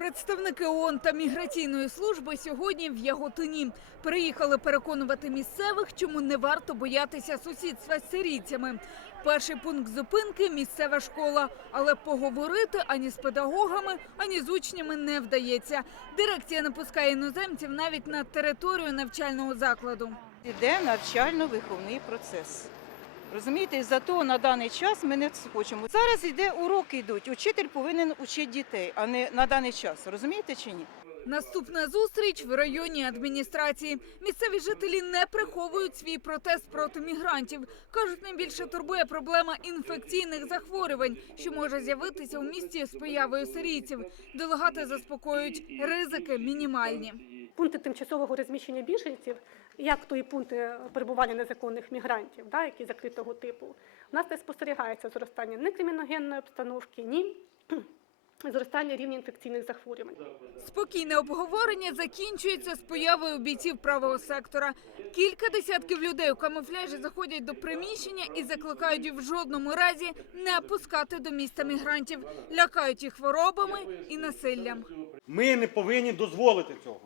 Представники ООН та міграційної служби сьогодні в Яготині приїхали переконувати місцевих, чому не варто боятися сусідства з сирійцями. Перший пункт зупинки місцева школа, але поговорити ані з педагогами, ані з учнями не вдається. Дирекція не пускає іноземців навіть на територію навчального закладу. Іде навчально-виховний процес. Розумієте, і зато на даний час ми не хочемо. Зараз іде уроки йдуть. Учитель повинен учити дітей, а не на даний час. Розумієте чи ні? Наступна зустріч в районній адміністрації. Місцеві жителі не приховують свій протест проти мігрантів. кажуть, найбільше турбує проблема інфекційних захворювань, що може з'явитися у місті з появою сирійців. Делегати заспокоюють ризики мінімальні. Пункти тимчасового розміщення біженців, як то і пункти перебування незаконних мігрантів, да, які закритого типу, у нас не спостерігається зростання ні криміногенної обстановки, ні зростання рівня інфекційних захворювань. Спокійне обговорення закінчується з появою бійців правого сектора. Кілька десятків людей у камуфляжі заходять до приміщення і закликають в жодному разі не пускати до міста мігрантів, лякають їх хворобами і насиллям. Ми не повинні дозволити цього.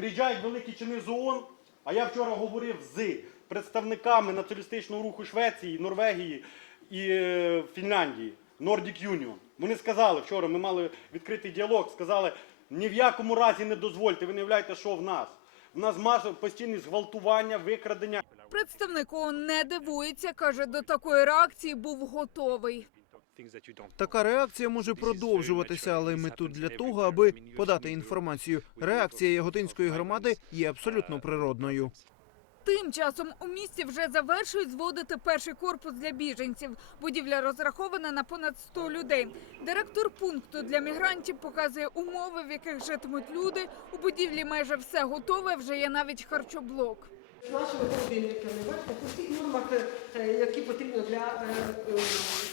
Приїжджають великі чини з ООН, а я вчора говорив з представниками націоналістичного руху Швеції, Норвегії і е, Фінляндії, Nordic Union. Вони сказали вчора, ми мали відкритий діалог, сказали, ні в якому разі не дозвольте, ви не являєте, що в нас. В нас маса постійні зґвалтування, викрадення. Представник ООН не дивується, каже, до такої реакції був готовий. Така реакція може продовжуватися, але ми тут для того, аби подати інформацію. Реакція Яготинської громади є абсолютно природною. Тим часом у місті вже завершують зводити перший корпус для біженців. Будівля розрахована на понад 100 людей. Директор пункту для мігрантів показує умови, в яких житимуть люди. У будівлі майже все готове. Вже є навіть харчоблок. Нашими холодильниками, бачите, по всіх нормах, е, які потрібні для е, е,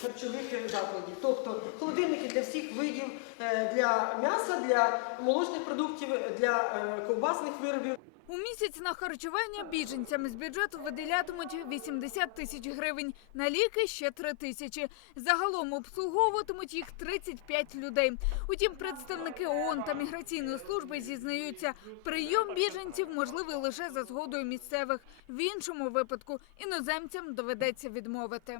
харчових закладів. Тобто холодильники для всіх видів, е, для м'яса, для молочних продуктів, для е, ковбасних виробів. У місяць на харчування біженцям з бюджету виділятимуть 80 тисяч гривень, на ліки ще 3 тисячі. Загалом обслуговуватимуть їх 35 людей. Утім, представники ООН та міграційної служби зізнаються, прийом біженців можливий лише за згодою місцевих. В іншому випадку іноземцям доведеться відмовити.